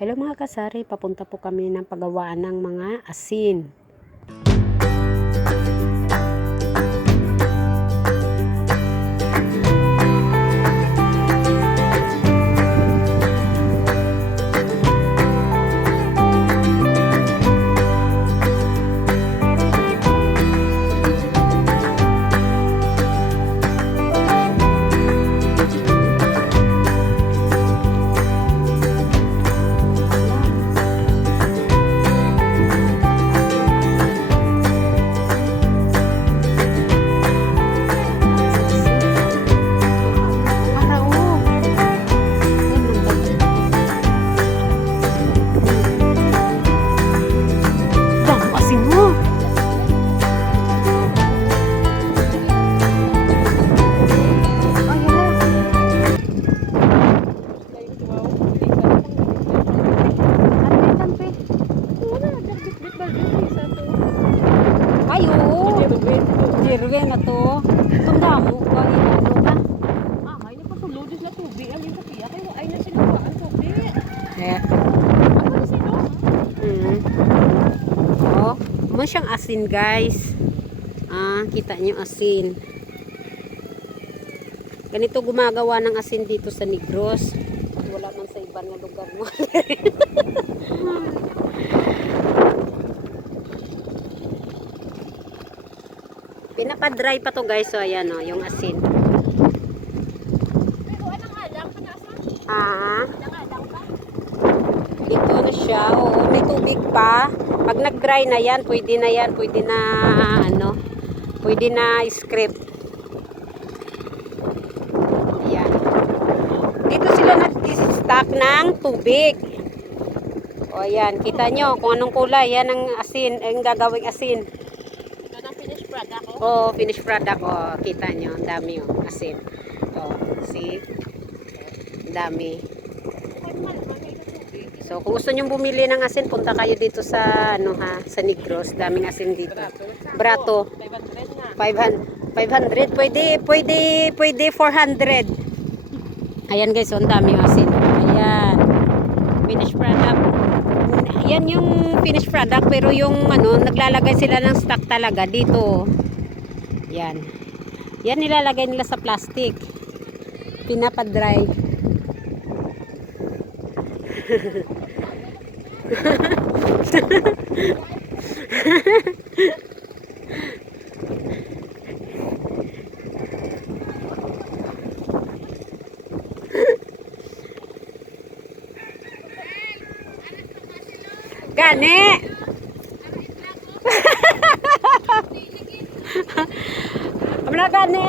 Hello mga kasari, papunta po kami ng paggawaan ng mga asin. Jirwe na to. Tunda mo ba ilalo ka? Ay na patulod na tubig ang yung kapiya kay ay na sinawaan tubig. Ano na sino? Oh, mo siyang asin, guys. Kita niyo asin. Ganito gumagawa ng asin dito sa Negros. Wala man sa ibang lugar mo. Pinapa-dry pa to, guys. So ayan oh, yung asin. Pero anong alang pa nasa? Anong alang pa? Dito na siya. Oo, may tubig pa. Pag nag-dry na yan, pwede na yan. Pwede na ano, pwede na scrape. Ayan. Dito sila nag-stack ng tubig. O ayan, kita nyo kung anong kulay. Yan ang asin, ang gagawing asin. Ito ang finished product ko. Oh, finished product. Oh, kita nyo, ang dami yung asin. Oh, see? Ang dami. So, kung gusto nyo bumili ng asin, punta kayo dito sa, ano ha, sa Negros. Daming asin dito. Brato. 500 nga. 500. Pwede 400. Ayan guys, ang dami yung asin. Ayan. Finished product. Yan yung finished product, pero yung, ano, naglalagay sila ng stock talaga dito. Yan. Yan nilalagay nila sa plastic. Pinapa-dry. Gani. Amna gani.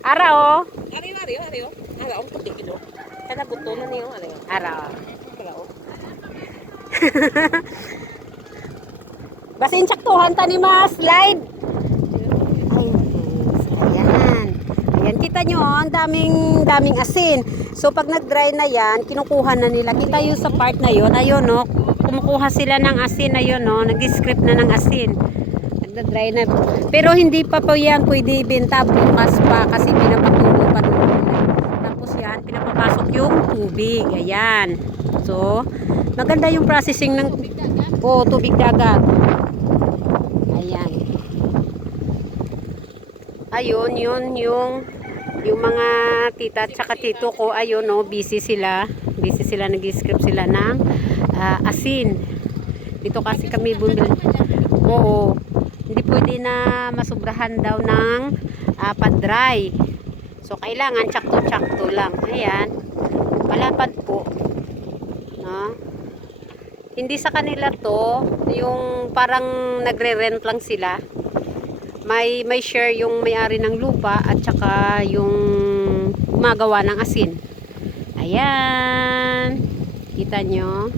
Ara oh. Ari. Ara ang puti kido. Kada buto na niyo ari. Ara oh. Kaya oh. Basin saktuhan ta ni mas slide. Ayan. Ayan, kita nyo, ang daming asin. So, pag nag-dry na yan, kinukuha na nila. Kita yun sa part na yun. Ayun, no? Kumukuha sila ng asin. Ayun, no? Nag-script na ng asin. Nagda-dry na. Pero hindi pa po yan pwede ibenta bukas pa kasi pinapatulo pa doon. Tapos yan, pinapapasok yung tubig. Ayan. So, maganda yung processing ng tubig dagat. Ayan. Ayun, yung mga tita at saka tito ko, ayun, no, busy sila nag-script sila ng asin. Dito kasi kami bumili. Oo, hindi pwede na masubrahan daw ng pa-dry. So, kailangan tsakto-tsakto lang. Ayan, malapad po. No? Hindi sa kanila to, yung parang nagre-rent lang sila. May share yung may-ari ng lupa at saka yung gumagawa ng asin. Ayan. Kita nyo.